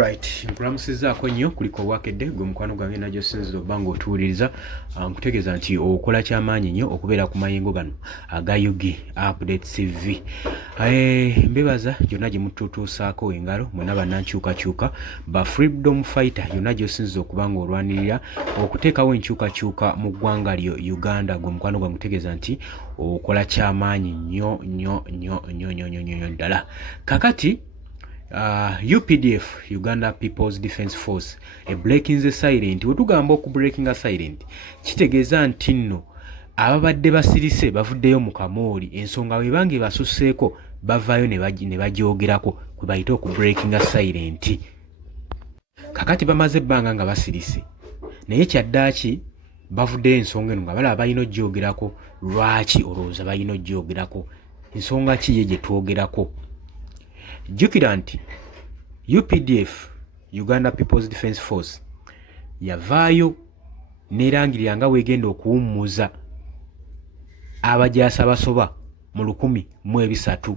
Right, nkulamusizaako nnyo kuliko wakedde gwe mukwano gwange najjo sinzira obanga otuwuliriza nkutegeeza nti okola kyamaanyi nnyo okubeera ku mayengo gano aga Yugi Update TV. Mbebaza gyonna gye mututuusaako engalo mwenna bannankyukakyuka ba freedom fighter yonna gy'osinziza okuba ng'olwanirira okuteekawo enkyukakyuka mu ggwanga lyo Uganda. Gwe mukwano gwange nkutegeeza nti okola kyamaanyi nnyo ddala. Kakati UPDF, Uganda People's Defence Force, breaking the silent. Wetugamba oku breaking a silent kitegeeza nti nno ababadde basirise bavuddeyo mu kamooli ensonga webange basusseeko bavaayo ne bagyogerako kwe bayita oku breaking a silent. Kakati bamaze ebbanga nga basirise naye kyaddaaki bavuddeyo ensonga eno nga balaba balina ogyogerako. Lwaki olowooza balina ogyogerako? Ensonga ki ye gye twogerako? Jjukira nti UPDF, Uganda People's Defence Force, yavaayo n'erangirira nga weegenda okuwummuza abajaasi abasoba mu 1,300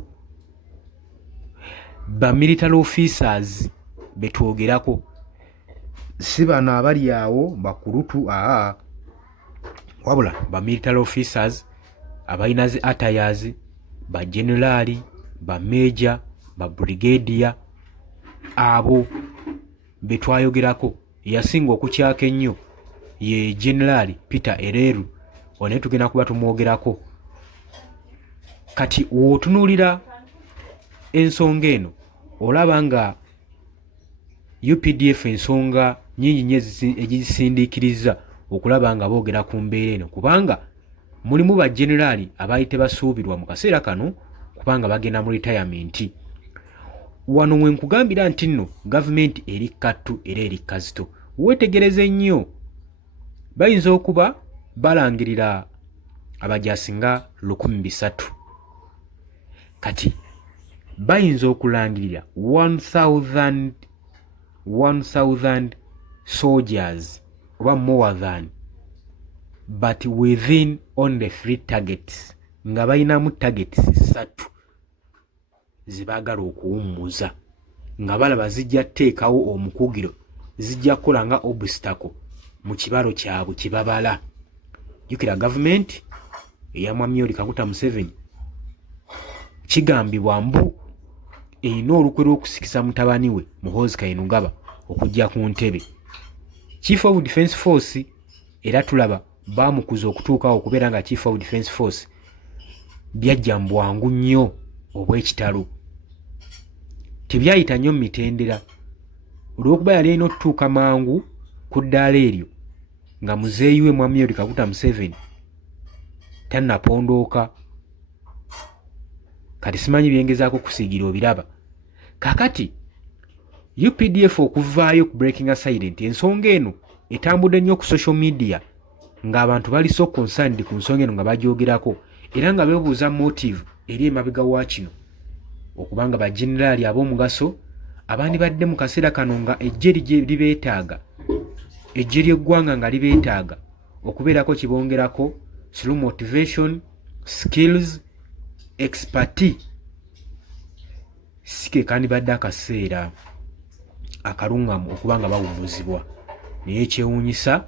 ba military officers betwogerako. Si bano abali awo bakulutu, wabula ba military officers abalina zi attires, ba generali, ba major, ba brigadier, abo betwayogerako. Yasinga okukyaka ennyo ye General Peter Ereru, one tugenda kuba tumwogerako. Kati wootunuulira ensonga eno olaba nga UPDF ensonga nnyingi nnyo egisindiikiriza okulaba nga boogera ku mbeera eno, kubanga mulimu ba generali abaali tebasuubirwa mu kaseera kano kubanga bagenda mu retirement. Wano we nkugambira nti nno gavumenti eri kattu era eri kazito. Weetegereze nnyo, bayinza okuba balangirira abajaasi nga 300, kati bayinza okulangirira 1,000 soldiers oba more than, but within only 3 targets, nga bayinamu targets 3 zibaagala okuwummuza, nga balaba zijja tteekawo omukugiro, zijja kukola nga obstacle mu kibalo kyabwe kibabala. Jjukira gavumenti eya Mwami Yoweri Kaguta Museveni kigambibwa mbu erina olukwe lw'okusikisa mutabani we Muhoozi Kainerugaba okujja ku ntebe Chief of Defence Force, era tulaba baamukuza okutuukawo okubeera nga Chief of Defence Force. Byajja mu bwangu nnyo obw'ekitalo, tebyayita nnyo mu mitendera olw'okuba yali alina okutuuka mangu ku ddaala eryo nga muzeeyi we Mwami Yoweri Kaguta Museveni tannapondooka. Kati simanyi byengezaako kusiigira obiraba. Kakati UPDF okuvaayo ku breaking a silent, ensonga eno etambudde nnyo ku social media ng'abantu bali so concerned ku nsonga eno nga bagyogerako era nga beebuuza motive eri emabega wa kino, okubanga ba generali ab'omugaso abandi badde mu kaseera kano nga ejje libeetaaga, ejje ly'eggwanga nga libeetaaga okubeerako kibongerako through motivation, skills, expertise. Sike kandi badde akaseera akalungamu okubanga bawummuzibwa, naye ekyewuunyisa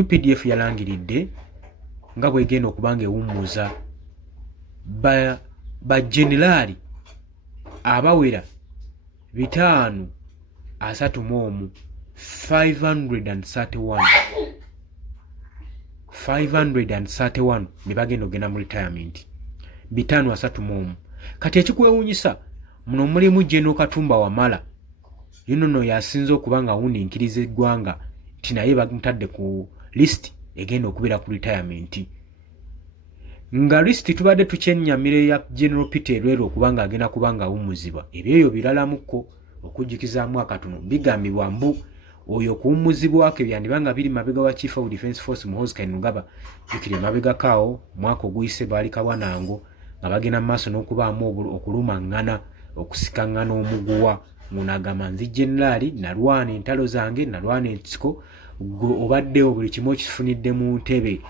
UPDF yalangiridde nga bwegenda okubanga ewummuza ba generali abawera 531 ne bagenda ogenda mu retirement 531. Kati ekikwewuunyisa muno mulimu General Katumba Wamala, yuno yasinza okuba nga awuniikiriza eggwanga nti naye bamutadde ku list egenda okubeera ku retirement. Nga list tubadde tukyennyamira ya General Peter Ereru okubanga agenda kubanga awummuzibwa. Ebyo biralamuko okujjukizaamu akatono bigambibwa mbu oyo okuwummuzibwako byandibanga biri mabega wa Chief of Defence Force Muhoozi Kainerugaba. Jjukira mabega kaawo mwaka oguyise baali Kabwanango nga bagenda mu maaso n'okubaamu okulumaŋŋana, okusikaŋŋana omuguwa. Munagamba nzi generali nalwana entalo zange, nalwana ensiko, obaddewo buli kimu okifunidde mu ntebe.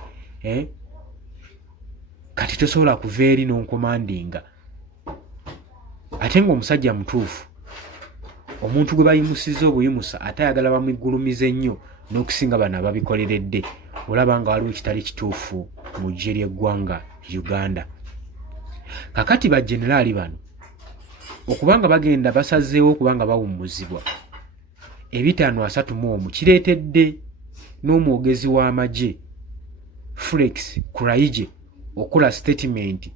Kati tosobola kuva eri n'onkomandinga ate ng'omusajja mutuufu. omuntu gwe bayimusizza obuyimusa ate ayagala bamwigulumize nnyo n'okusinga bano ababikoleredde, olaba nga waliwo ekitali kituufu mu ggye ly'eggwanga Uganda. Kakati bajenerali bano okubanga bagenda basazeewo okubanga bawummuzibwa, 531 kireetedde n'omwogezi w'amagye Felix Kulaije okola statement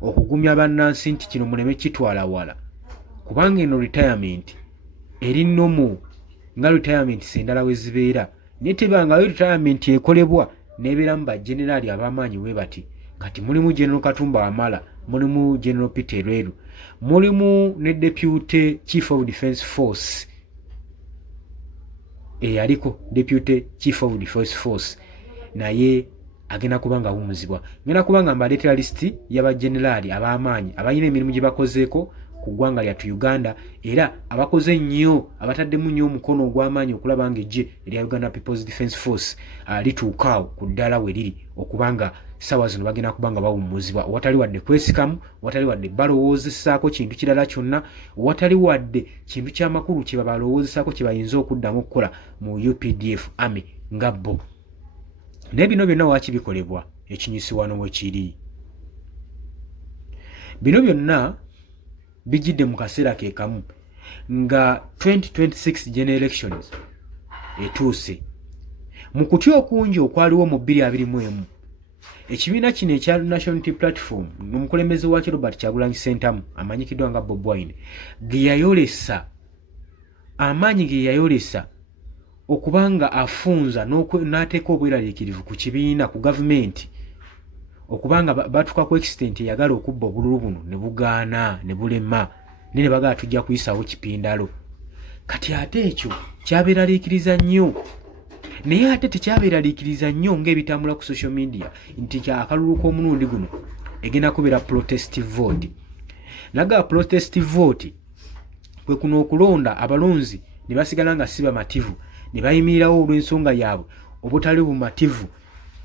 okugumya bannansi nti kino muleme kitwala wala, kubanga eno retirement eri nnomu nga retirement endala we zibeera, naye tebangayo retirement ekolebwa n'ebeeramu bajenerali ab'amaanyi we bati. Kati mulimu General Katumba Wamala, mulimu General Peter Lweru, mulimu ne Deputy Chief of Defence Force aliko Deputy Chief of Defence Force naye agenda kubanga awummuzibwa. Ngenda kubanga mbaleetera lisiti y'abajenerali ab'amaanyi abalina emirimu gye bakozeeko ku ggwanga lyattu Uganda, era abakoze nnyo abataddemu nnyo omukono ogw'amaanyi okulaba nga eggye erya Uganda People's Defence Force lituukaawo ku ddala we liri, okubanga ssaawa zino bagenda kubanga bawummuzibwa, watali wadde kwesikamu, watali wadde balowoozesaako kintu kirala kyonna, watali wadde kintu ky'amakulu kye babalowoozesaako kye bayinza okuddamu okukola mu UPDF Army nga bo. Naye bino byonna waaki bikolebwa ekinyusi wano we kiri. Bino byonna bijjidde mu kaseera ke kamu nga 2026 general elections etuuse. Mu kutya okungi okwaliwo mu 2021 ekibiina kino ekya National Unity Platform n'omukulembeze waakyo Robert Kyagulanyi Ssentamu amanyikiddwa nga Bobi Wine ge yayolesa amaanyi ge yayolesa okubanga afunza n'ateeka obweraliikirivu ku kibiina ku gavumenti okubanga batuka ku extent eyagala okubba obululu buno ne bugaana ne bulema ne bagala tujja kuyisaawo kipindalo. Kati ate ekyo kyabeeraliikiriza nnyo, naye ate tekyabeeraliikiriza nnyo ng'ebitambula ku social media nti akalulu k'omulundi guno egenda kubeera protestive vote. Naga protestive vote kwe kuno okulonda abalonzi ne basigala nga si bamativu, ne bayimirirawo olw'ensonga yaabwe obutali bumativu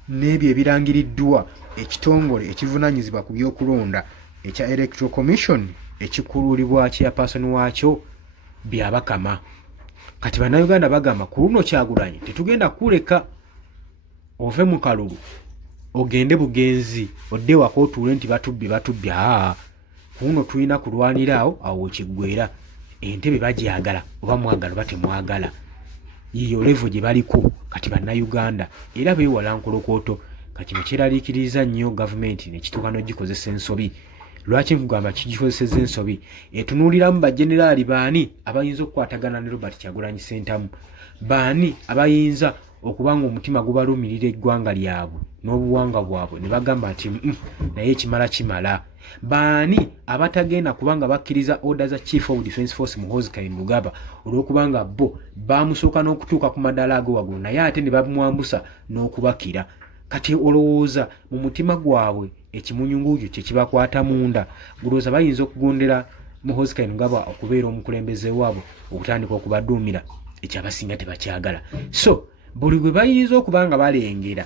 n'ebyo ebirangiriddwa ekitongole ekivunaanyizibwa ku by'okulonda ekya Electoral Commission ekikululibwa chairperson waakyo Byabakama. Kati bannayuganda bagamba ku luno Kyagulanyi tetugenda kuleka ove mu kalulu ogende bugenzi odde wako otuule nti batubbye. Kuno tulina kulwaniraawo awo kiggwera. Entebe bagyagala oba mwagala oba temwagala, yiyo levo gye baliko kati bannayuganda, era beewala nkolokooto. Kino kyeraliikiriza nnyo gavumenti ne kituuka n'ogikozesa ensobi. Lwaki nkugamba kigikozeseza ensobi? Etunuuliramu bajenerali baani abayinza okukwatagana ne Robert Kyagulanyi Ssentamu, baani abayinza okubanga omutima gubalumirira eggwanga lyabwe n'obuwangwa bwabwe ne bagamba nti naye ekimala kimala, baani abatagenda kubanga bakkiriza order za Chief of Defence Force Muhoozi Kainerugaba olw'okubanga bo bamusooka n'okutuuka ku madala ago waggulu naye ate ne bamwambusa n'okubakira. Kati olowooza mu mutima gwabwe ekimunyunguuju kye kibakwata munda, gulowooza bayinza okugondera Muhoozi Kainerugaba okubeera omukulembeze waabwe okutandika okubaduumira ekyabasinga tebakyagala. So buli bwe bayinza okubanga balengera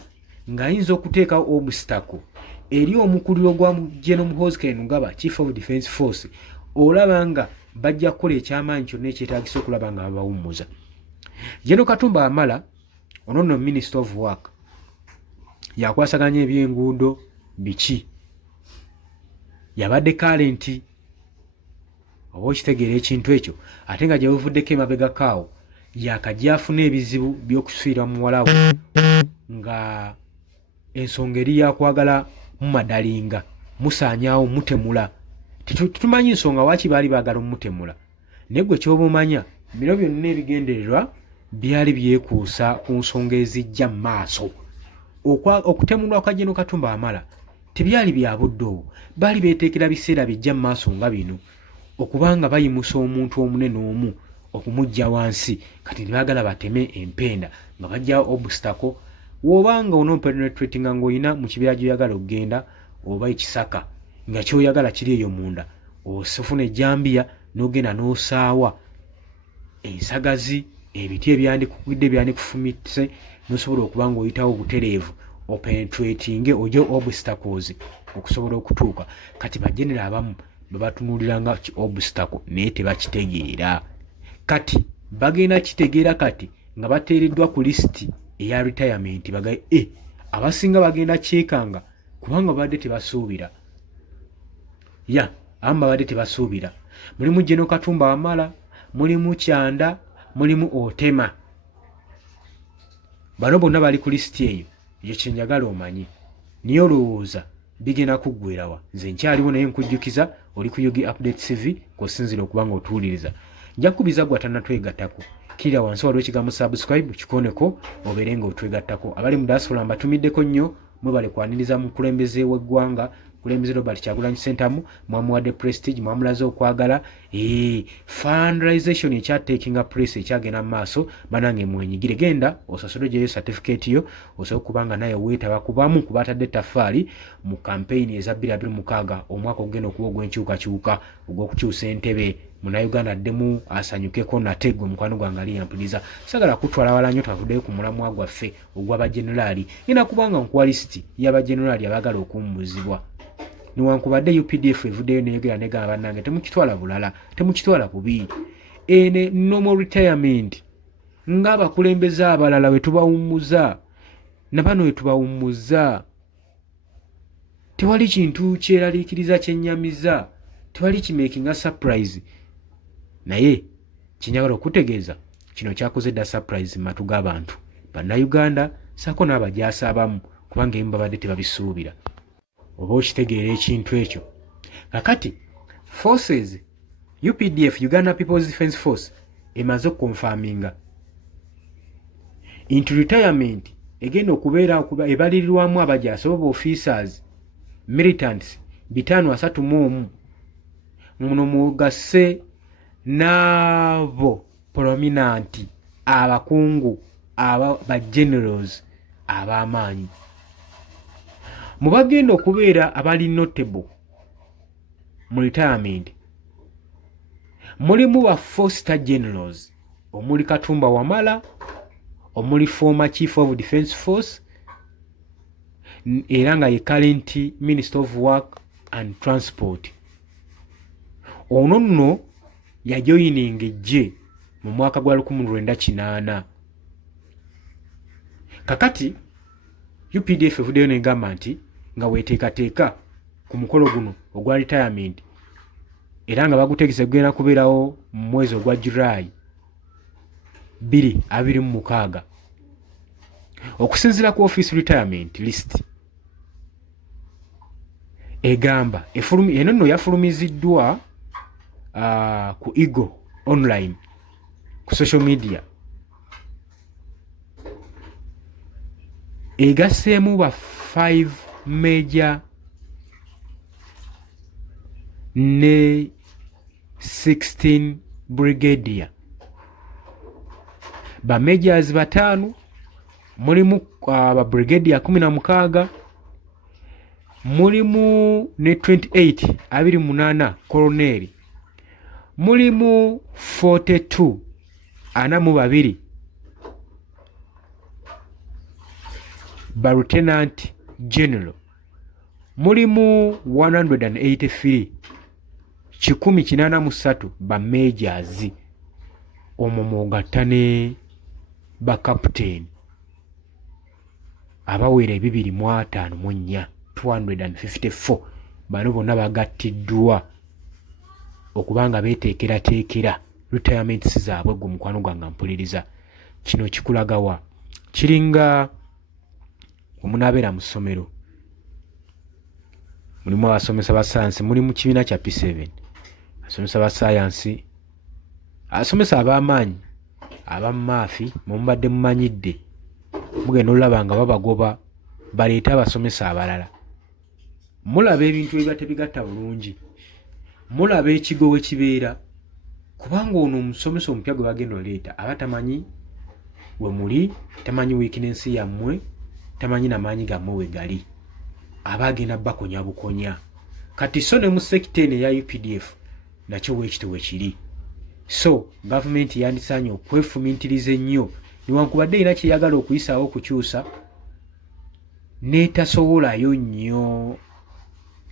ng'ayinza okuteekawo obstacle eri omukuliro gwa General Muhoozi Kainerugaba Chief of Defence Force, olaba nga bajja kukola ekyamaanyi kyonna ekyetaagisa okulaba nga babawummuza. General Katumba Wamala ono nno Minister of Work yakwasaganya ebyenguudo biki, yabadde kalenti oba okitegeera ekintu ekyo, ate nga gye buvuddeko emabega kaawo yakajja afuna ebizibu by'okufiira muwala we nga ensonga eri yakwagala mumadalinga musaanyaawo mutemula. Tetumanyi nsonga waaki baali baagala mumutemula, naye gwe ky'oba omanya bino byonna ebigendererwa byali byekuusa ku nsonga ezijja mu maaso. Okutemulwa kwa General Katumba Wamala tebyali bya budde obwo, baali beeteekera biseera bijja mu maaso nga bino okubanga bayimusa omuntu omunene omu okumujja wansi. Kati nebaagala bateme empenda nga bajja obstacle wobanga onopenetrating ng'olina mu kibira gy'oyagala okugenda oba ekisaka nga ky'oyagala kiri eyo munda, osifuna ejjambiya n'ogenda n'osaawa ensagazi ebiti ebyandikugidde ebyandikufumitse n'osobola okuba ng'oyitawo obutereevu openetrating ojo obstacles okusobola okutuuka. Kati bajenera abamu babatunuulira nga obstacle naye tebakitegeera. kati bagenda kitegeera kati nga bateereddwa ku lisiti eya retirement bagaye abasinga bagenda kyekanga kubanga babadde tebasuubira amba babadde tebasuubira. Mulimu General Katumba Wamala, mulimu Kyanda, mulimu Otema. Bano bonna bali ku lisiti eyo. Ekyo kye njagala omanyi. Niyo olowooza bigenda kuggweerawa. Nze nkyaliwo naye nkujjukiza oli ku Yogi Update TV kw'osinzira okuba nga otuwuliriza. Nja kubiza gwe atannatwegattako. Kirira wansi waliwo ekigambo subscribe kikoneko obeere nga otwegattako. Abali mu diaspora mbatumiddeko nnyo mwebale kwaniriza mu kulembeze w'eggwanga. Kulembeze Robert Kyagulanyi Ssentamu mwamuwadde prestige mwamulaze okwagala fundraisation ekyatekinga place ekyagenda mu maaso banange mwenyigire genda osasule gyeyo certificate yo osobola kubanga naye weetaba kubamu ku batadde ettaffaali mu campaign eza 2026 omwaka ogenda okuba ogw'enkyukakyuka ogw'okukyusa entebe Munnayuganda addemu asanyukeko nate gwe mukwano gwange ali yampuliriza sagala kutwala wala nnyo twavuddeyo ku mulamwa gwaffe ogw'abajenerali ngenda kubanga nkuwa lisiti y'abajenerali abagala okumbuzibwa niwankubadde UPDF evuddeyo neyogera negamba bannange temukitwala bulala temukitwala bubi ene normal retirement ng'abakulembeze abalala we tubawummuza nabano we tubawummuza tewali kintu kyeraliikiriza kyennyamiza tewali kimakinga surprise naye kinyagala okutegeeza kino kyakoze dda surprise mu matu g'abantu bannayuganda saako n'abajaasi abamu kubanga emu babadde tebabisuubira oba okitegeera ekintu ekyo. Kakati forces UPDF Uganda People's Defence Force emaze okukonfaminga into retirement egenda okubeera ebalirirwamu abajaasi oba officers militants 531 muno mugasse n'abo prominent abakungu ba generals ab'amaanyi mu bagenda okubeera abali notable mu retirement mulimu ba 4 star generals omuli Katumba Wamala omuli former chief of defence force era nga ye current minister of work and transport. Ono nno yajoyininga ejje mu mwaka gwa 1998 kakati UPDF evuddeyo negamba nti nga weteekateeka ku mukolo guno ogwa retirement era nga bagutegese kugenda kubeerawo mu mwezi ogwa July 2026 okusinziira ku office retirement list egamba eno nno yafulumiziddwa ku Eagle online ku social media egaseemu ba 5 major ne 16 brigadier ba majors batano mulimu ba brigadier 16 mulimu ne 28 28 colonel mulimu 42 anamu babiri ba lieutenant general mulimu 183 183 ba majors omwo mwogattane ba captain abawera 254 254 bano bonna bagattiddwa okubanga beteekerateekera retirements zaabwe gwe mukwano gwange mpuliriza. Kino kikulagawa kiringa omunaabeera mu ssomero mulimu abasomesa ba science muli mu kibiina kya P7 abasomesa ba science abasomesa ab'amaanyi abamaafi mubadde mumanyidde mugenda olaba nga babagoba baleeta abasomesa abalala mulaba ebintu ebiba tebigatta bulungi mulaba ekigo we kibeera kubanga ono omusomesa omupya gwe bagenda oleeta aba tamanyi we muli tamanyi weakness yammwe tamanyi namaanyi gammwe we gali aba agenda bakonya bukonya kati so ne mu sekita eno eya UPDF nakyo weekito we kiri. So gavumenti yandisaanye okwefumintiriza ennyo newankubadde era kyeyagala okuyisaawo okukyusa n'etasobolayo nnyo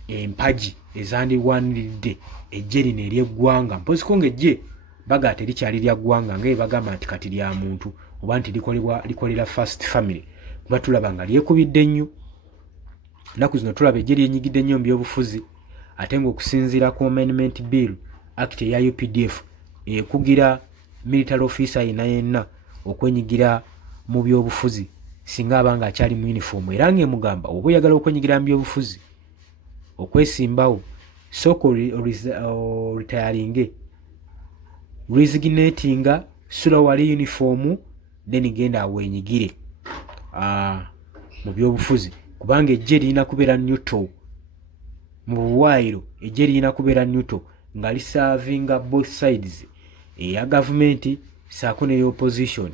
empaji ezandiwaniridde ejje lino ery'eggwanga mpoziko ng'ejje baga terikyali lya ggwanga nga bagamba nti kati lya muntu oba nti likolera first family kuba tulaba nga lyekubidde nnyo. Ennaku zino tulaba eggye lyenyigidde nnyo mu byobufuzi ate ng'okusinziira ku Amendment Bill Act eya UPDF ekugira military officer yenna okwenyigira mu byobufuzi singa abanga akyali mu uniform era ng'emugamba oba oyagala okwenyigira mu byobufuzi okwesimbawo sooka retiringe resignatinga sula wali uniform then genda awenyigire mu byobufuzi kubanga eggye lirina kubeera neutral mu buwaayiro. Eggye lirina kubeera neutral nga lisavinga both sides eya gavumenti saako n'ey'opposition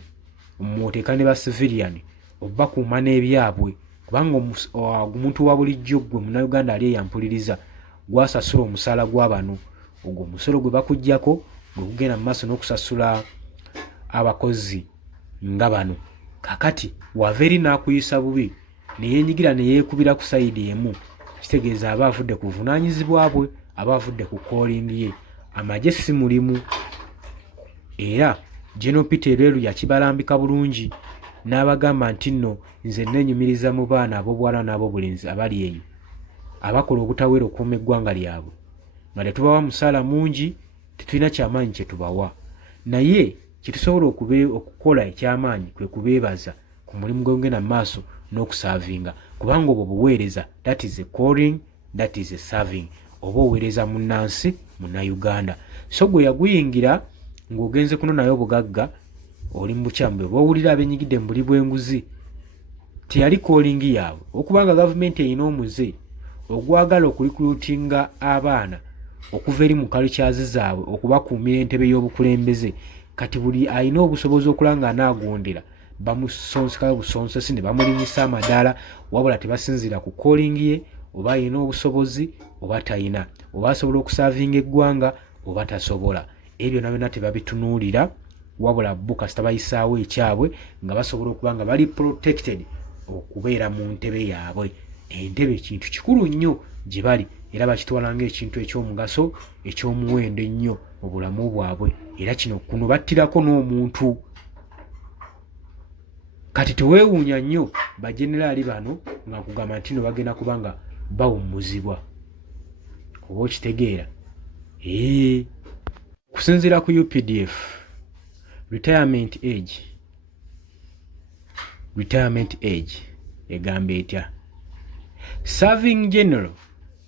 mwoteeka ne ba civilian obakuuma n'ebyabwe kubanga omuntu wa bulijjo gwe Munnayuganda ali eyampuliriza gwasasula omusaala gwa bano ogwo omusolo gwe bakuggyako gwe kugenda mu maaso n'okusasula abakozi nga bano. Kakati wava eri n'akuyisa bubi neyeenyigira neyeekubira ku sayidi emu kitegeeza aba avudde ku buvunaanyizibwa bwe aba avudde ku calling ye. Amagye si mulimu era General Peter Lweru yakibalambika bulungi n'abagamba nti nno nze nnenyumiriza mu baana ab'obuwala n'ab'obulenzi abali eyo abakola obutawera okuuma eggwanga lyabwe nga tetubawa musaala mungi tetulina kyamaanyi kye tubawa naye kyetusobola okukola ekyamaanyi kwe kubeebaza ku mulimu gw'ogenda mu maaso n'okusaavinga kubanga obwo buweereza that is a calling that is a serving oba oweereza munnansi Munnayuganda. So gwe yaguyingira ng'ogenze kunonayo obugagga oli mu bukyamu bwe bw'owulira abenyigidde mu buli bw'enguzi teyali calling yaabwe okubanga gavumenti erina omuze ogwagala okulikulutinga abaana okuva eri mu cultures zaabwe okubakuumira entebe y'obukulembeze. Kati buli alina obusobozi okulanga anaagondera bamusonsekayo busonsesi ne bamulinyisa amadaala wabula tebasinziira ku calling ye oba alina obusobozi oba talina oba asobola okusaavinga eggwanga oba tasobola. Ebyo byonna tebabitunuulira wabula bo kasita bayisaawo ekyabwe nga basobola okuba nga bali protected okubeera mu ntebe yaabwe. Entebe kintu kikulu nnyo gye bali era bakitwala ng'ekintu eky'omugaso eky'omuwendo ennyo mu bulamu bwabwe era kino kuno battirako n'omuntu. Kati teweewuunya nnyo bajeneraali bano nga nkugamba nti no bagenda kubanga bawummuzibwa oba okitegeera. Kusinziira ku UPDF retirement age egamba etya serving general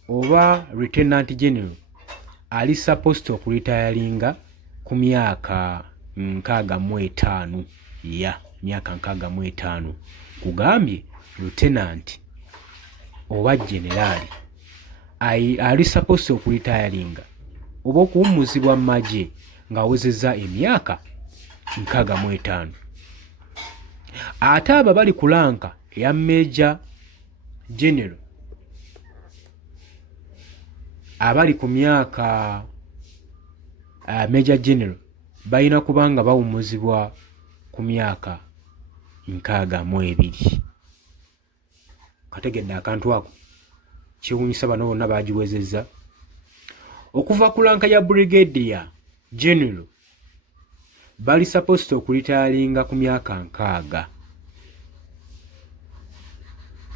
oba lieutenant general ali supposed okulitayalinga ku myaka 65 myaka 65 kugambye lieutenant oba generali ali supposed okulitayalinga oba okuwummuzibwa mu magye ng'awezezza emyaka 65. Ate abo bali ku lanka eya major general abali ku myaka major general balina kubanga bawummuzibwa ku myaka 62. Kategedde akantu ako kiwunyisa bano bonna bagiwezezza. Okuva ku lanka ya brigadier general bali supposed okulitayalinga ku myaka 60.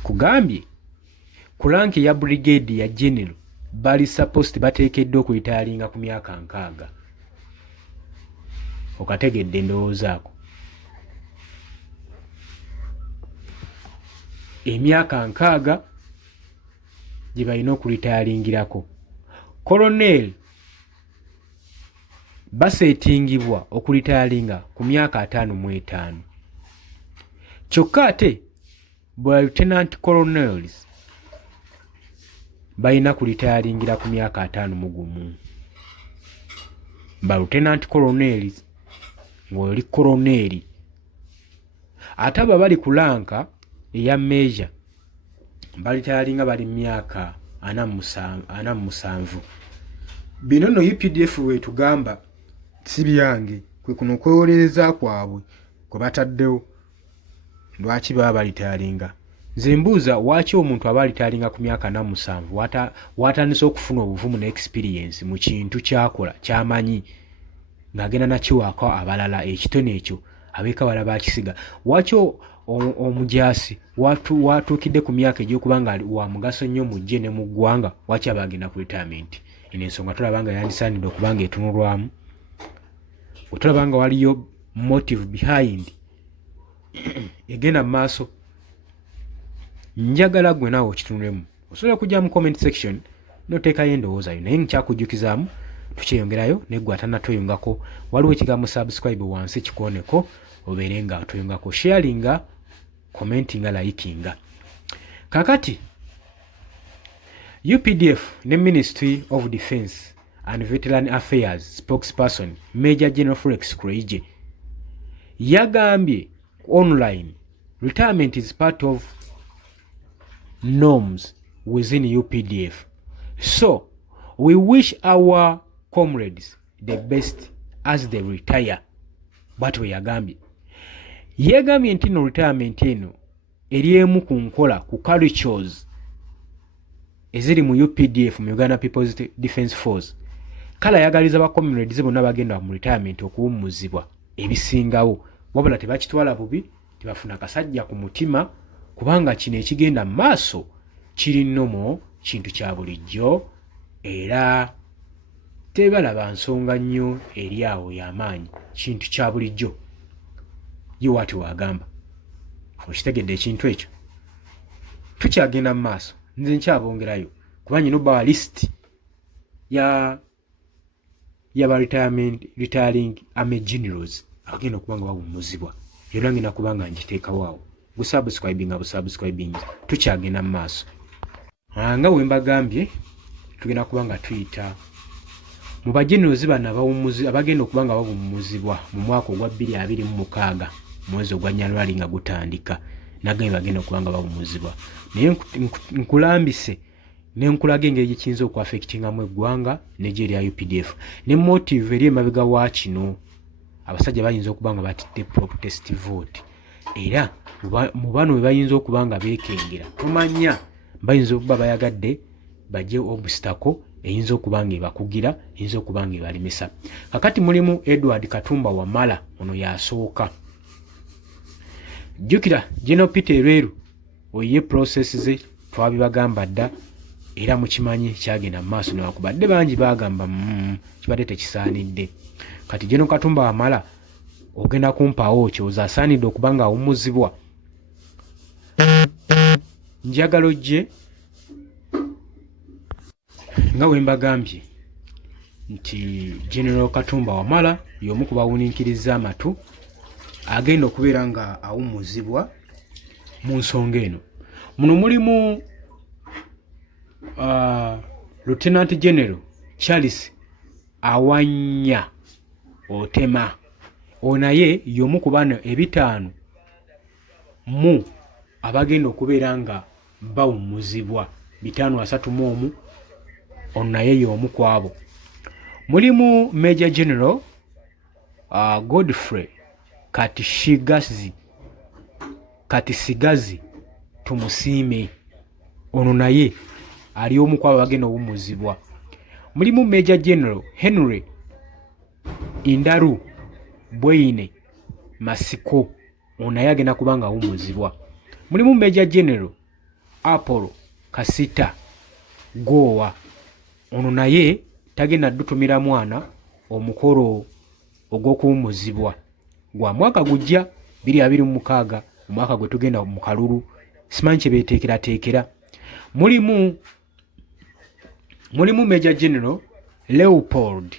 Kugambye ku lanka ya brigadier general bali supposed bateekeddwa okulitayalinga ku myaka 60. Okategedde endowooza ako. Emyaka 60 gye balina okulitayalingirako. Colonel basetingibwa okulitayalinga ku myaka 55. Kyokka ate bwa lieutenant colonels balina kulitayalingira ku myaka 51. Ba lieutenant colonels ng'oli colonel. Ate abo bali ku lanka eya major balitayalinga bali myaka 47. Bino no UPDF we tugamba si byange kwe kuno kwewolereza kwabwe kwe bataddewo lwaki baba balitayalinga. Nze mbuuza waki omuntu aba alitayalinga ku myaka 47 watandise okufuna obuvumu ne experience mu kintu kyakola kyamanyi ng'agenda nakiwaako abalala ekitone ekyo abeeka bala bakisiga. Wakyo omujaasi watuukidde ku myaka egy'okuba nga wa mugaso nnyo mu ggye ne mu ggwanga, waki aba agenda ku retirement? Eno ensonga tulaba nga yandisaanidde okuba nga etunulwamu. Bwe tulaba nga waliyo motive behind egenda mu maaso, njagala gwe naawe okitunulemu. Osobola kujja mu comment section n'oteekayo endowooza yo, naye nkyakujjukizaamu tukyeyongerayo neggwe atanatweyungako, waliwo ekigambo subscribe wansi kikooneko, obeere nga tweyungako, sharinga, commentinga, likinga. Kakati UPDF ne Ministry of Defence and Veteran Affairs spokesperson Major General Felix Kureije yagambye online retirement is part of norms within UPDF. So we wish our comrades the best as they retire. But we yagambye nti no retirement eno eri emu ku nkola ku cultures eziri mu UPDF mu Uganda People's Defence Force. Kala yagaliza ba comrades bonna bagenda mu retirement okuwummuzibwa ebisingawo, wabula tebakitwala bubi, tebafuna kasajja ku mutima, kubanga kino ekigenda maaso kiri nnomo kintu kya bulijjo era tebalaba nsonga nnyo eri awo y'amaanyi, kintu kya bulijjo. Ye wati wagamba okitegedde ekintu ekyo, tukyagenda mu maaso. Nze nkyabongerayo kuba nyina obba wa list ya retiring army generals agenda okuba nga bawummuzibwa, era ngenda kuba nga ngiteekawo awo. Busubscribing tukyagenda mu maaso. Nga bwe mbagambye tugenda kuba nga tuyita mu bagenerozi bano abagenda okuba nga bawummuzibwa mu mwaka ogwa 2026 mwezi ogwa January nga gutandika, nagambye bagenda okuba nga bawummuzibwa. Naye nkulambise ne nkulaga engeri gye kiyinza okuaffectingamu eggwanga n'eggye lya UPDF ne motive eri emabega wa kino. Abasajja bayinza okuba nga batidde protest vote, era mu bano bwe bayinza okuba nga beekengera, tumanya bayinza okuba bayagadde bajje obstacle eyinza okuba nga ebakugira, eyinza okuba nga ebalemesa. Kakati mulimu Edward Katumba Wamala, ono yasooka. Jjukira General Peter Lweru oye process ze twabibagamba dda, era mukimanyi kyagenda mu maaso newakubadde bangi bagamba kibadde tekisaanidde. Kati General Katumba Wamala ogenda kumpaawo kyoza asaanidde okuba nga awummuzibwa. Njagalo gye nga we mbagambye nti General Katumba Wamala y'omu ku bawuniikiriza amatu agenda okubeera nga awummuzibwa mu nsonga eno. Muno mulimu Lieutenant General Charles Awanya Otema, onaye y'omu ku bano 5 mu abagenda okubeera nga bawummuzibwa 531, ono naye y'omu ku abo. Mulimu Major General Godfrey Katisigazi tumusiime, ono naye ali omu ku abo bagenda okuwummuzibwa. Mulimu Major General Henry Indaru Bweine Masiko, ono naye agenda kuba nga awummuzibwa. Mulimu Major General Apollo Kasita Gowa, ono naye tagenda ddutumira mwana omukolo ogw'okuwummuzibwa gwa mwaka gujja 2026, omwaka gwe tugenda mu kalulu, simanyi kye beeteekerateekera. Mulimu Major General Leopold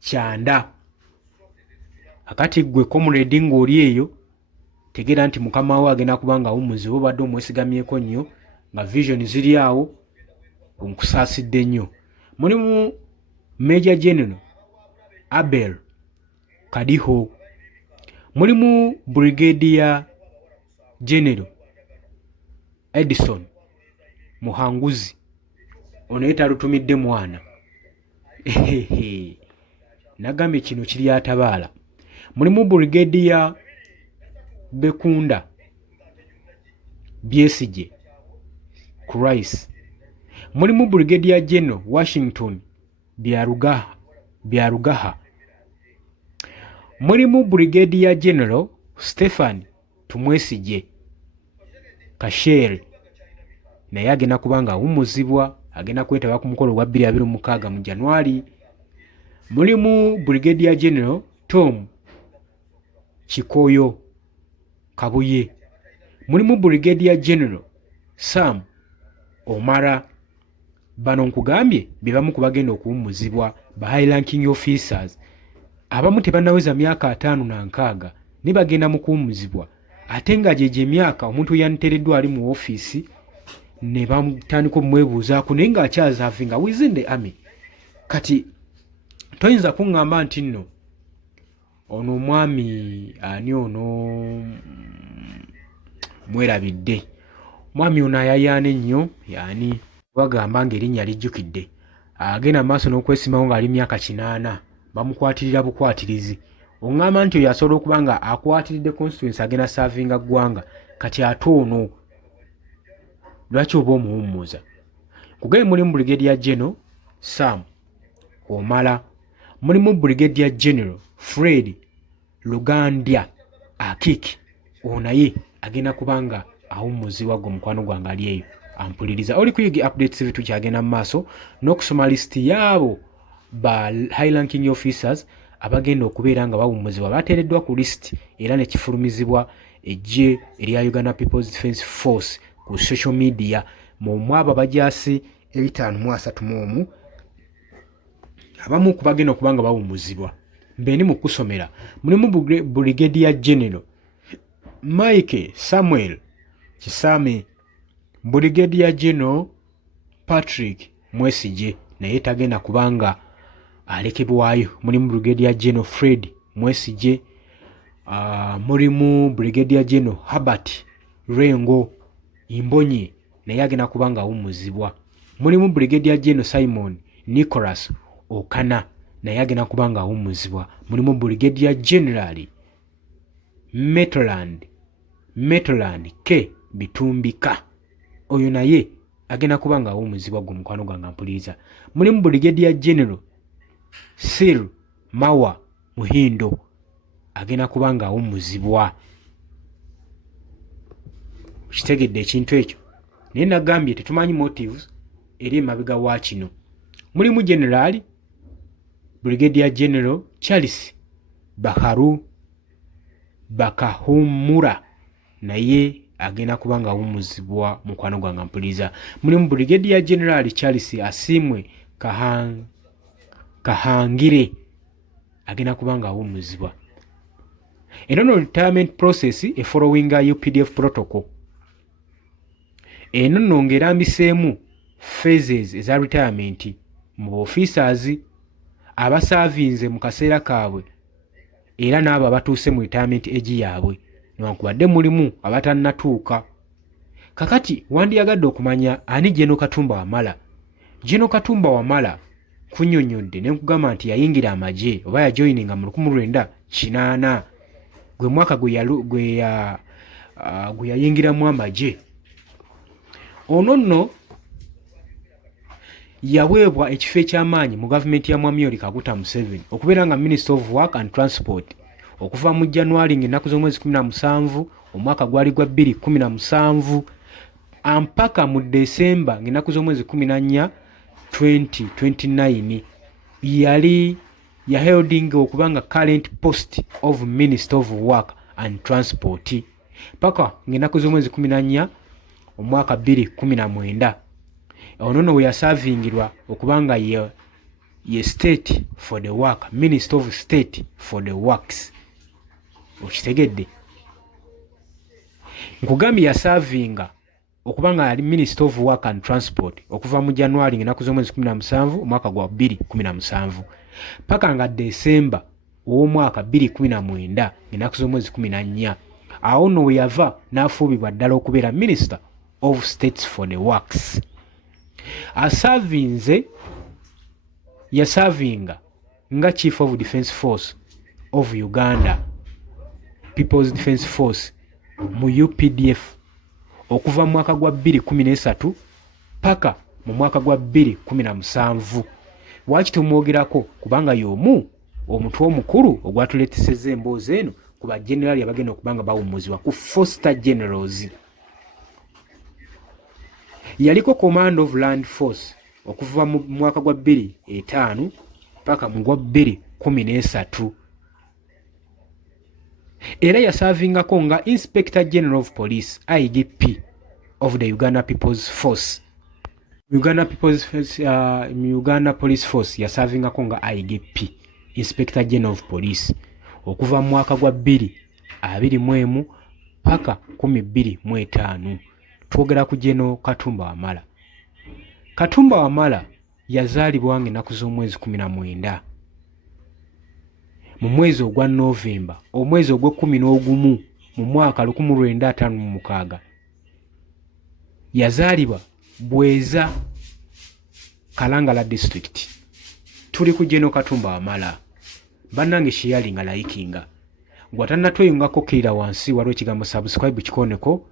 Kyanda. Akati gwe comrade ng'oli eyo, tegeera nti mukama we agenda kuba nga awummuzibwa, obadde omwesigamyeko nnyo nga vision ziri awo, onkusaasidde nnyo. Mulimu Major General Abel Kadiho. Mulimu Brigadier General Edison Muhanguzi, ono ye talutumidde mwana. Nagambye kino kiri atabaala. Mulimu Brigadier Bekunda Byesige Christ. Mulimu Brigadier General Washington Byarugaha mulimu Brigadier General Stephen Tumwesije Kashere naye agenda kubanga awummuzibwa, agenda kwetaba ku mukolo gwa 2026 mu January. Mulimu Brigadier General Tom Chikoyo Kabuye, mulimu Brigadier General Sam Omara. Bano nkugambye be bamu ku bagenda okuwummuzibwa ba high ranking officers. Abamu tebannaweza myaka 5 na 6 ne bagenda mu kuwummuzibwa, ate nga gye myaka omuntu yanteereddwa ali mu ofiisi ne bamutandika okumwebuuzaako naye ng'akyazaavinga within the army. Kati toyinza kuŋŋamba nti nno ono omwami ani ono mwerabidde, mwami ono ayayaana ennyo yani bagamba ng'erinnya lijjukidde, agenda maaso n'okwesimawo ng'ali myaka 8 bamukwatirira bukwatirizi. Oŋŋamba nti oyo asobola okuba nga akwatiridde constituency agenda saavinga ggwanga, kati ate ono lwaki oba omuwummuza? Kugaye mulimu Brigadier General Sam Omala, mulimu Brigadier General Fred Lugandya Akiki, onaye agenda kubanga awummuzibwa gwe mukwano gwange ali eyo ampuliriza. Oli kuyiga updates bitu kyagenda mu maaso n'okusoma list yaabo ba high ranking officers abagenda okubeera nga bawummuzibwa bateereddwa ku list era ne kifulumizibwa eggye erya Uganda People's Defence Force ku social media mu mwaba bajaasi 531 abamu ku bagenda okubanga bawummuzibwa. Mbeni mu kusomera mulimu Brigadier General Mike Samuel Kisame, Brigadier General Patrick Mwesije naye tagenda kubanga alekebwayo. Mulimu Brigadier General Fred Mwesije, mulimu Brigadier General Herbert Rengo Imbonye naye agenda kubanga awummuzibwa. Mulimu Brigadier General Simon Nicholas Okana naye agenda kubanga awummuzibwa. Mulimu Brigadier General Metland K Bitumbika, oyo naye agenda kubanga awummuzibwa gwe mukwano gwange ampuliriza. Mulimu Brigadier General Sil Mawa Muhindo agenda kubanga awummuzibwa. Kitegedde ekintu ekyo naye nagambye tetumanyi motives eri emabega wa kino. Mulimu General Brigadier General Charles Bakahumura naye agenda kubanga awummuzibwa mukwano gwange ampuliriza. Mulimu Brigadier General Charles Asimwe Kahangire agenda kubanga awummuzibwa. Eno retirement process following UPDF protocol. Eno nongerambiseemu phases eza retirement mu officers abasavinze mu kaseera kaabwe era n'abo abatuuse mu retirement age yaabwe newankubadde mulimu abatannatuuka. Kakati wandiyagadde okumanya ani General Katumba Wamala. General Katumba Wamala kunnyonnyodde ne nkugamba nti yayingira amagye oba yajoyininga mu 1980 gwe mwaka gwe yayingiramu amagye. Ono nno yaweebwa ekifo eky'amaanyi mu gavumenti ya Mwami Yoweri Kaguta Museveni okubeera nga Minister of Work and Transport okuva mu January ng'ennaku z'omwezi 17 omwaka gwali gwa 2017 mpaka mu December ng'ennaku z'omwezi 14 2029 yali yahelding okubanga current post of Minister of Work and Transport paka ng'ennaku z'omwezi 14 omwaka 2019 ono no yasavingirwa okubanga ye state for the work, Minister of State for the Works. Okitegedde nkugambye yasavinga okubanga yali Minister of Work and Transport okuva mu January ng'ennaku z'omwezi 17 omwaka gwa 2017 paka nga December ow'omwaka 2019 ng'ennaku z'omwezi 14 awo no yava n'afuubibwa ddala okubeera Minister of States for the Works. Yasavinga nga Chief of Defence Force of Uganda People's Defence Force mu UPDF okuva mu mwaka gwa 2013 paka mu mwaka gwa 2017. Lwaki tumwogerako? Kubanga y'omu omutwe omukulu ogwatuleetesezza emboozi eno ku bagenerali abagenda okubanga bawummuzibwa ku Foster Generals. Yaliko Command of Land Force okuva mu mwaka gwa 2005 paka mu gwa 2013. Era yasavingako nga Inspector General of Police IGP of the Uganda People's Force. Uganda Police Force yasavingako nga IGP, Inspector General of Police, okuva mu mwaka gwa 2021 paka 2025. Twogera ku General Katumba Wamala. Katumba Wamala yazaalibwa ng'ennaku z'omwezi 19 mu mwezi ogwa Novemba, omwezi ogw'e11 mu mwaka 1956. Yazaalibwa Bweza, Kalangala District. Tuli ku General Katumba Wamala. Bannange sharinga likinga. Gwatannatweyungako kirira wansi waliwo ekigambo subscribe kikoneko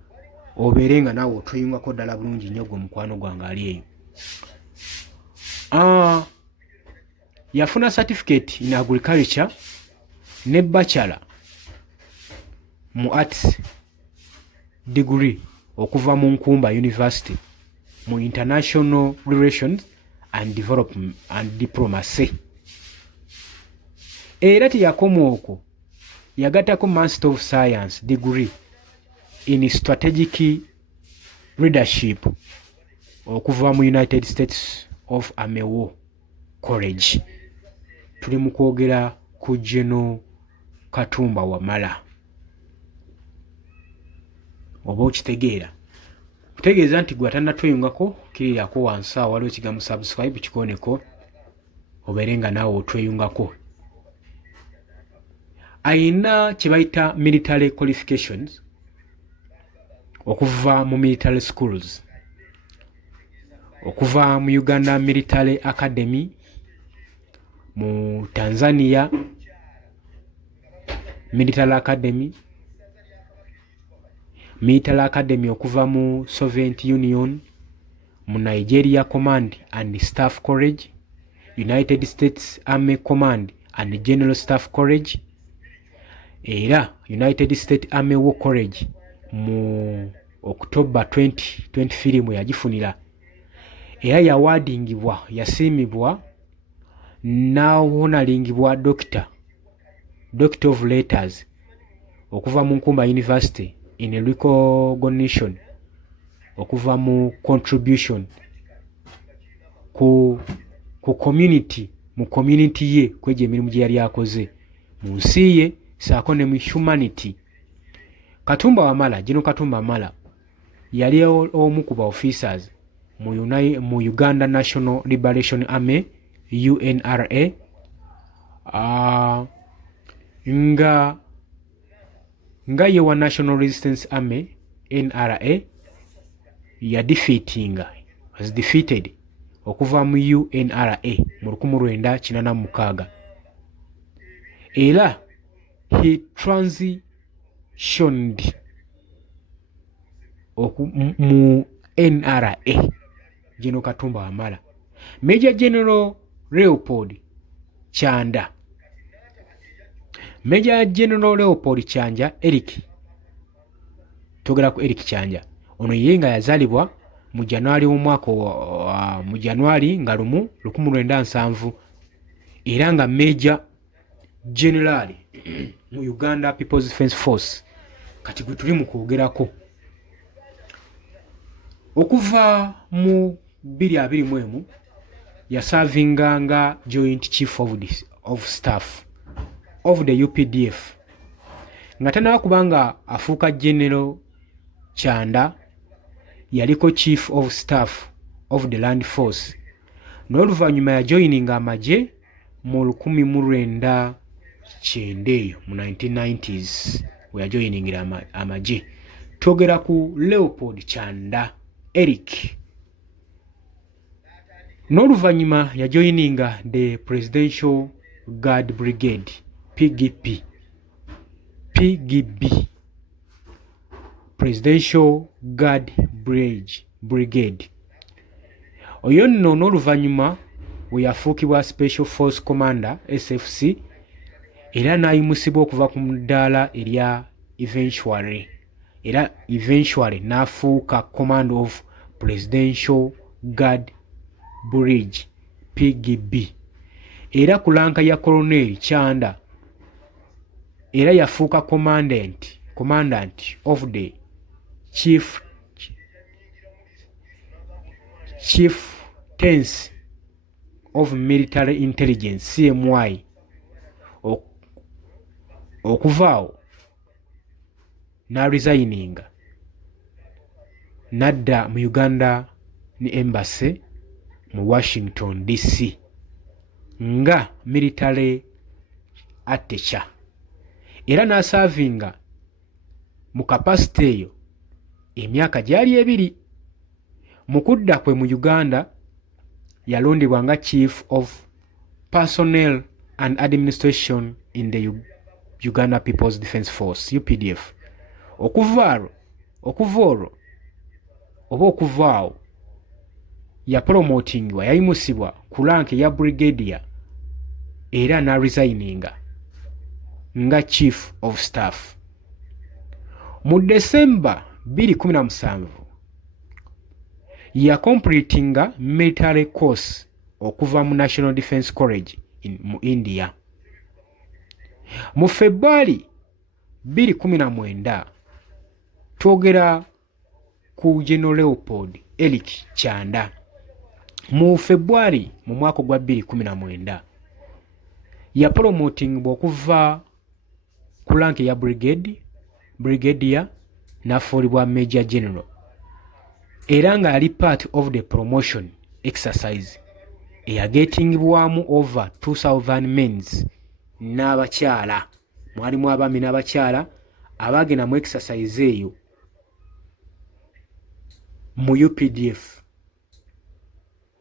obeerenga naawe otweyungako ddala bulungi nnyo gwe mukwano gwange ali eyo. Yafuna certificate in agriculture ne bachelor mu arts degree okuva mu Nkumba University mu International Relations and Development and Diplomacy. Era teyakoma okwo, yagattako Master of Science degree in Strategic Leadership okuva mu United States of America College. Tuli mu kwogera ku General Katumba Wamala. Oba okitegeera. Kutegeeza nti gwatannatweyungako kirirako wansi awo waliwo ekigambo subscribe kikoneko obeerenga naawe otweyungako. Ayina kye bayita military qualifications okuva mu military schools, okuva mu Uganda Military Academy, mu Tanzania Military Academy, Military Academy okuva mu Soviet Union, mu Nigeria Command and Staff College, United States Army Command and General Staff College, era United States Army War College mu October 2023 mwe yagifunira. Era yawadingibwa, yasiimibwa n'awonalingibwa Doctor of Letters okuva mu Nkumba University in recognition okuva mu contribution ku community, mu community ye kweje emirimu gye yali akoze mu nsi ye saako ne mu humanity. Katumba Wamala, General Katumba Wamala yali omu ku ba officers mu Uganda National Liberation Army UNRA, nga ye wa National Resistance Army NRA was defeated okuva mu UNRA mu 1986. Era he transitioned mu NRA. General Katumba Wamala. Major General Leopold Chanda. Major General Leopold Chanja Eric. Togera ku Eric Chanja. Ono yenga yazalibwa mu January omwaka mu January nga 1970 era nga Major General mu Uganda People's Defence Force. Kati gwe tuli mu kwogerako. Okuva mu 2021 yaservinga Joint Chief of Staff of the UPDF. Nga tana kubanga afuuka General Chanda yaliko Chief of Staff of the Land Force. N'oluvannyuma ya joining amagye mu 1990 mu 1990s we joiningira amagye. Togera ku Leopold Chanda Eric. N'oluvannyuma ya joininga the Presidential Guard Brigade PGB. Presidential Guard Brigade. Oyo nno n'oluvannyuma we yafuukibwa Special Force Commander SFC era n'ayimusibwa okuva ku ddaala erya eventually n'afuuka Command of Presidential Guard Bridge PGB era ku lanka ya Colonel Chanda era yafuuka commandant of the Chieftains of Military Intelligence CMI. Okuvaawo n'aresigninga n'adda mu Uganda ni embassy mu Washington DC nga military attaché era n'asavinga mu kapasite eyo emyaka gyali 2. Mu kudda kwe mu Uganda yalondebwa nga Chief of Personnel and Administration in the Uganda People's Defence Force UPDF. Okuvaawo yapromotingwa yayimusibwa ku rank ya brigadier era n'aresigninga nga Chief of Staff. Mu December 2017 completinga military course okuva mu National Defence College mu India. Mu February 2019 twogera ku General Leopold Eric Chanda. Mu February mu mwaka gwa 2019 yapromotingibwa okuva ku rank ya brigadier n'afuulibwa Major General era nga ali part of the promotion exercise eyagetingibwamu over 2000 men's n'abakyala. Mwalimu abaami n'abakyala abagenda mu exercise eyo mu UPDF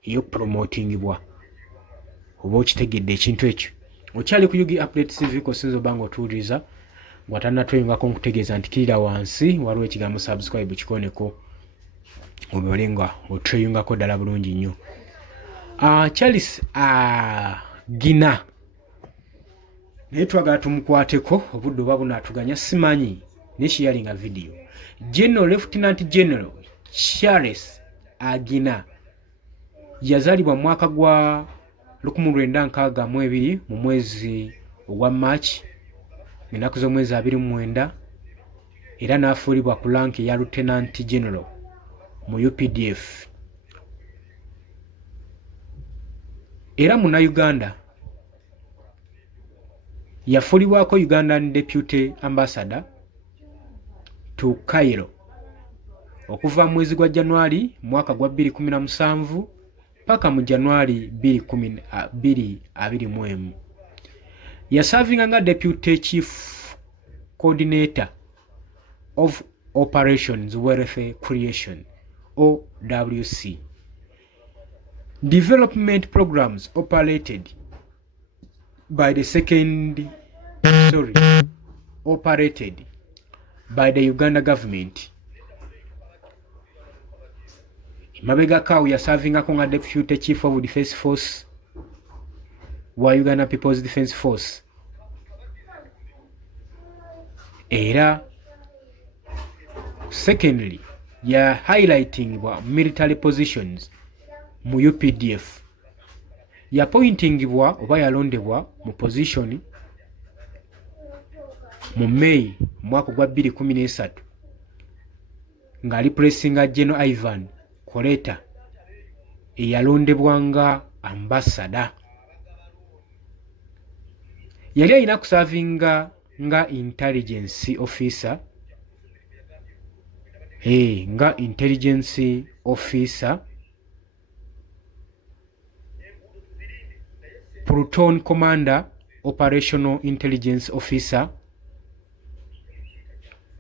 eyo promotingibwa. Oba okitegedde ekintu ekyo. Okyali ku Yugi Update TV kosinzo bango otuuliza watanatwengako nkutegeeza nti kirira wansi waliwo ekigambo subscribe kikoneko obeolenga otweyungako ddala bulungi nnyo. Charles Gina naye twagala tumukwateko obudde oba bunaatuganya simanyi neshiyalinga video. Lieutenant General Charles Agina yazalibwa mu mwaka gwa 1962 mu mwezi ogwa March ennaku z'omwezi 29 era n'afuulibwa ku rank ya Lieutenant General mu UPDF. Era Munnayuganda yafuulibwako Ugandan Deputy Ambassador to Cairo okuva mu mwezi gwa January mwaka gwa 2017 paka mu January 2021. Yasavinga nga Deputy Chief Coordinator of Operations Welfare Creation OWC. Development programs operated by the Uganda government. Mabega Kau yasavinga konga Deputy Chief of Defence Force wa Uganda People's Defence Force. Era secondly ya highlighting military positions mu UPDF. Ya pointingibwa oba yalondebwa mu position mu May mwaka gwa 2013 ngali pressinga General Ivan Koleta eyalondebwa nga ambassador. Yali alina kusavinga nga intelligence officer Pluton Commander Operational Intelligence Officer,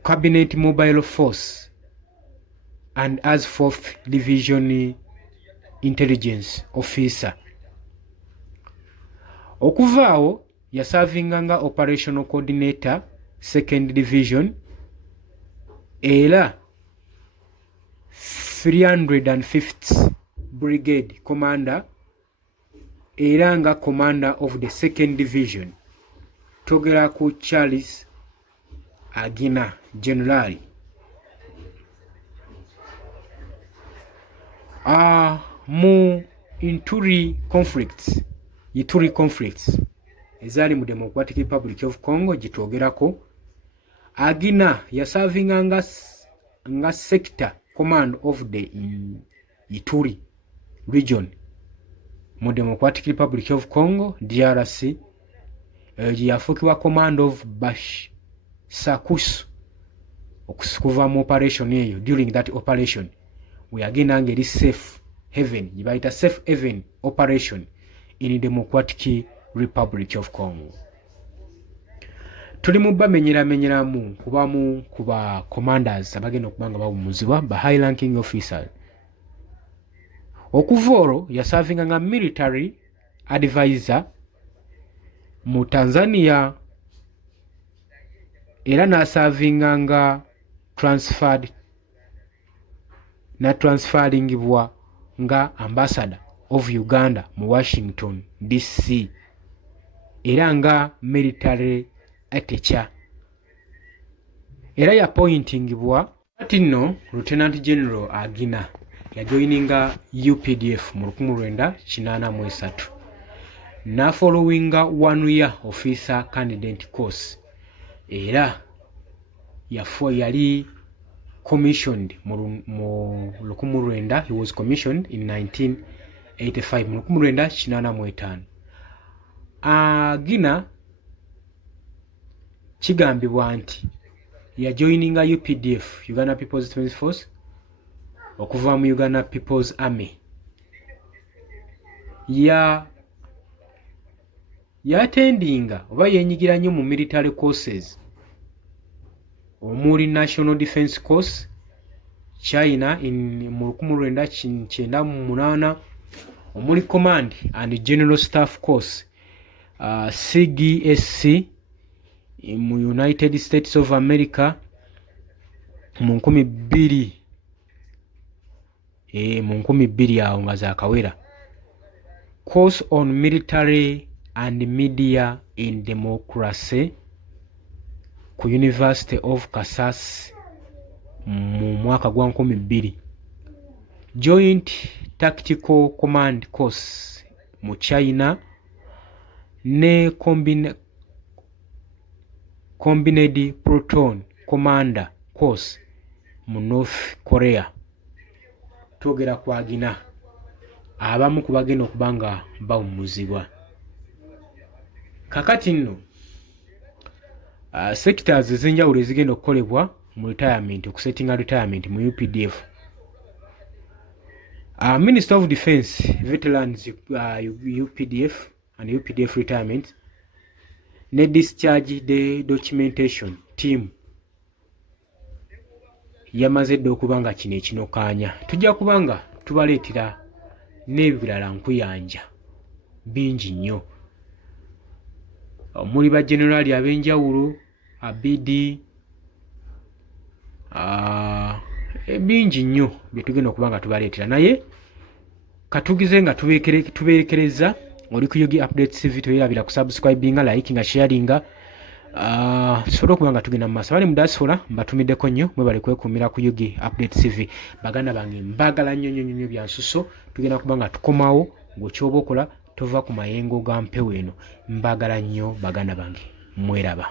Cabinet Mobile Force, and as 4th Division Intelligence Officer. Okuvaawo yasavinga nga Operational Coordinator 2nd Division era 305th Brigade Commander era nga Commander of the 2nd Division twogera ku Charles Agina General. Mu Ituri conflicts ezali mu Democratic Republic of Congo gitwogerako, Agina yaservinga nga sector command of the Ituri region mu Democratic Republic of Congo DRC. Yafukiwa command of Bash Sakusu okuva mu operation eyo. During that operation we agenda ngeri safe haven, yibaita safe haven operation in Democratic Republic of Congo. Tuli mu bamenyeramu kubamu kuba commanders abagenda okubanga bawumuzibwa ba high ranking officers. Okuvoro yaservinga nga military advisor mu Tanzania era naservinga nga transferringibwa nga ambassador of Uganda mu Washington DC era nga military atecha era yappointingibwa ati nno Lieutenant General Agina yajoininga UPDF mu 1983 na followinga 1 year officer candidate course era yali commissioned mu 1985 he was commissioned in 1985 mu 1985. Agina kigambibwa nti yajoininga UPDF Uganda People's Defence Force okuva mu Uganda People's Army. Yatendinga oba yenyigira nnyo mu military courses omuli National Defence Course China mu 1998, omuli Command and General Staff Course CGSC mu United States of America mu 2000 awo nga zakawera. Course on Military and Media in Democracy ku University of Kansas mu mwaka gwa 2000. Joint Tactical Command Course mu China ne Combined Proton Commander Course mu North Korea. Twogera ku Agina abamu ku bagenda okubanga bawumuzibwa. Kakati nno sectors ezenjawulo ezigenda okukolebwa mu retirement, okusettinga retirement mu UPDF. Minister of Defence Veterans UPDF and UPDF retirement ne discharge the documentation team yamaze dde okubanga kino ekinokanya. Tujja kubanga tubaleetera n'ebirala nkuyanja bingi nnyo omuli ba generali ab'enjawulo abidi bingi nnyo bye tugenda okubanga tubaleetera, naye katugize nga tubeekereza oli ku Yugi Updates TV. Toyerabira ku subscribinga, likinga, sharinga tusobole okuba nga tugenda mu maaso. Bali mu diaspora mbatumiddeko nnyo, mwebale kwekuumira ku Yugi Updates TV. Baganda bange mbagala nnyo bya nsuso. Tugenda kuba nga tukomawo ng'okyoba okola tova ku mayengo ga mpewo eno. Mbagala nnyo baganda bange, mweraba.